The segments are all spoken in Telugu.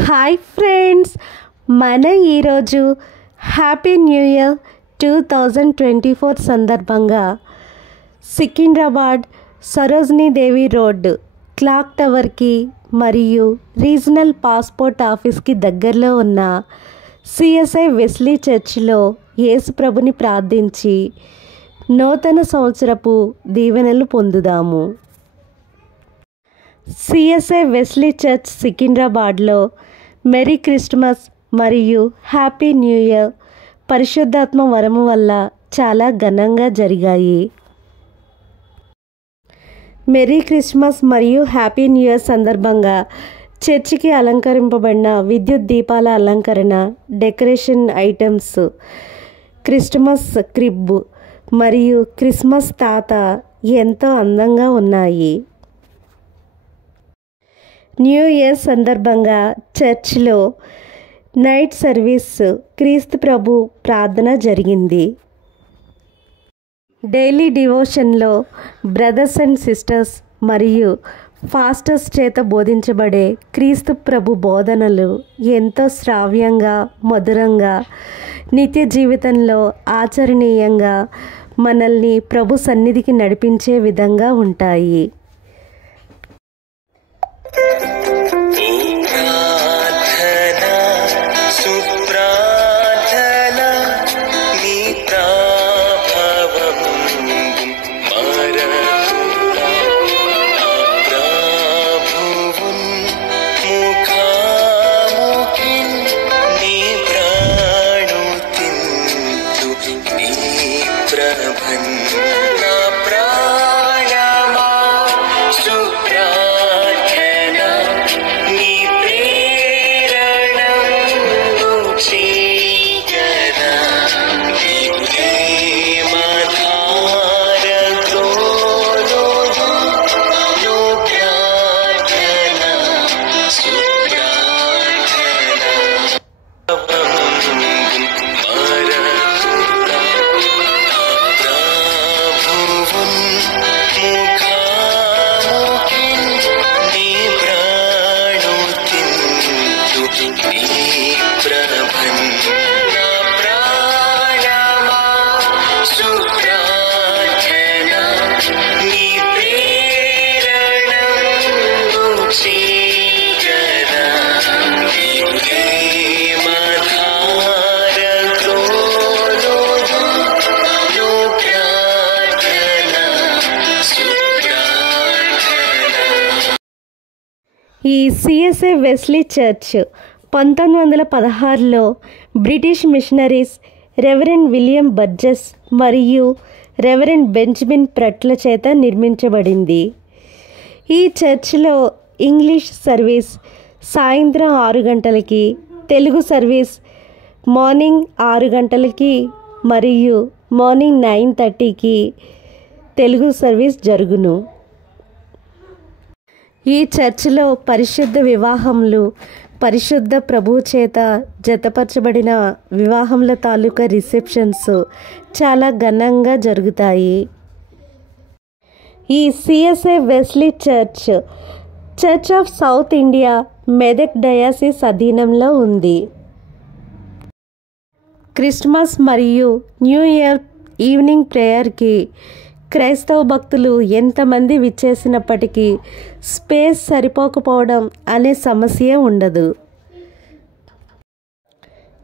హాయ్ ఫ్రెండ్స్, మన ఈరోజు హ్యాపీ న్యూ ఇయర్ 2024 సందర్భంగా సికింద్రాబాద్ సరోజినీ దేవి రోడ్ క్లాక్ టవర్కి మరియు రీజనల్ పాస్పోర్ట్ ఆఫీస్కి దగ్గరలో ఉన్న సిఎస్ఐ వెస్లీ చర్చిలో యేసుప్రభుని ప్రార్థించి నూతన సంవత్సరపు దీవెనలు పొందుదాము. సిఎస్ఐ వెస్లీ చర్చ్ సికింద్రాబాద్లో మెరీ క్రిస్మస్ మరియు హ్యాపీ న్యూ ఇయర్ పరిశుద్ధాత్మ వరము వల్ల చాలా ఘనంగా జరిగాయి. మెరీ క్రిస్మస్ మరియు హ్యాపీ న్యూ ఇయర్ సందర్భంగా చర్చికి అలంకరింపబడిన విద్యుత్ దీపాల అలంకరణ, డెకరేషన్ ఐటమ్స్, క్రిస్మస్ క్రిబ్ మరియు క్రిస్మస్ తాత ఎంతో అందంగా ఉన్నాయి. న్యూ ఇయర్ సందర్భంగా చర్చ్లో నైట్ సర్వీస్ క్రీస్తు ప్రభు ప్రార్థన జరిగింది. డైలీ డివోషన్లో బ్రదర్స్ అండ్ సిస్టర్స్ మరియు ఫాస్టర్స్ చేత బోధించబడే క్రీస్తు ప్రభు బోధనలు ఎంతో శ్రావ్యంగా, మధురంగా, నిత్య జీవితంలో ఆచరణీయంగా మనల్ని ప్రభు సన్నిధికి నడిపించే విధంగా ఉంటాయి. ఈ సిఎస్ఐ వెస్లీ చర్చ్ 1916లో British missionaries reverend William Burgess మరియు రెవరెండ్ బెంజమిన్ ప్రట్ల చేత నిర్మించబడింది. ఈ చర్చ్లో ఇంగ్లీష్ సర్వీస్ సాయంత్రం 6 గంటలకి, తెలుగు సర్వీస్ మార్నింగ్ 6 గంటలకి మరియు మార్నింగ్ 9:30కి తెలుగు సర్వీస్ జరుగును. ఈ చర్చిలో పరిశుద్ధ వివాహములు, పరిశుద్ధ ప్రభు చేత జతపరచబడిన వివాహముల తాలూకా రిసెప్షన్స్ చాలా ఘనంగా జరుగుతాయి. ఈ CSI Wesley church church of south India Medak diocese అధీనంలో ఉంది. క్రిస్మస్ మరియు న్యూ ఇయర్ ఈవినింగ్ ప్రేయర్కి క్రైస్తవ భక్తులు ఎంతమంది విచ్చేసినప్పటికీ స్పేస్ సరిపోకపోవడం అనే సమస్య ఉండదు.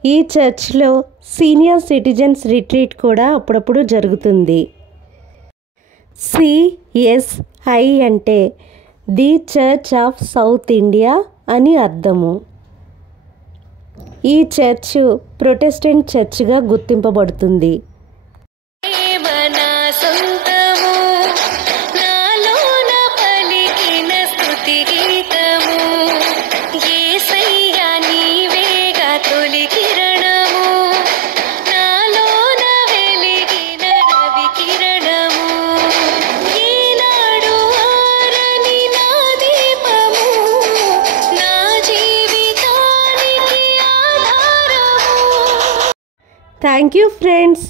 ఈ చర్చ్లో సీనియర్ సిటిజన్స్ రిట్రీట్ కూడా అప్పుడప్పుడు జరుగుతుంది. సిఎస్ఐ అంటే the church of south India అని అర్థము. ఈ చర్చ్ ప్రొటెస్టెంట్ చర్చ్గా గుర్తింపబడుతుంది. Thank you friends.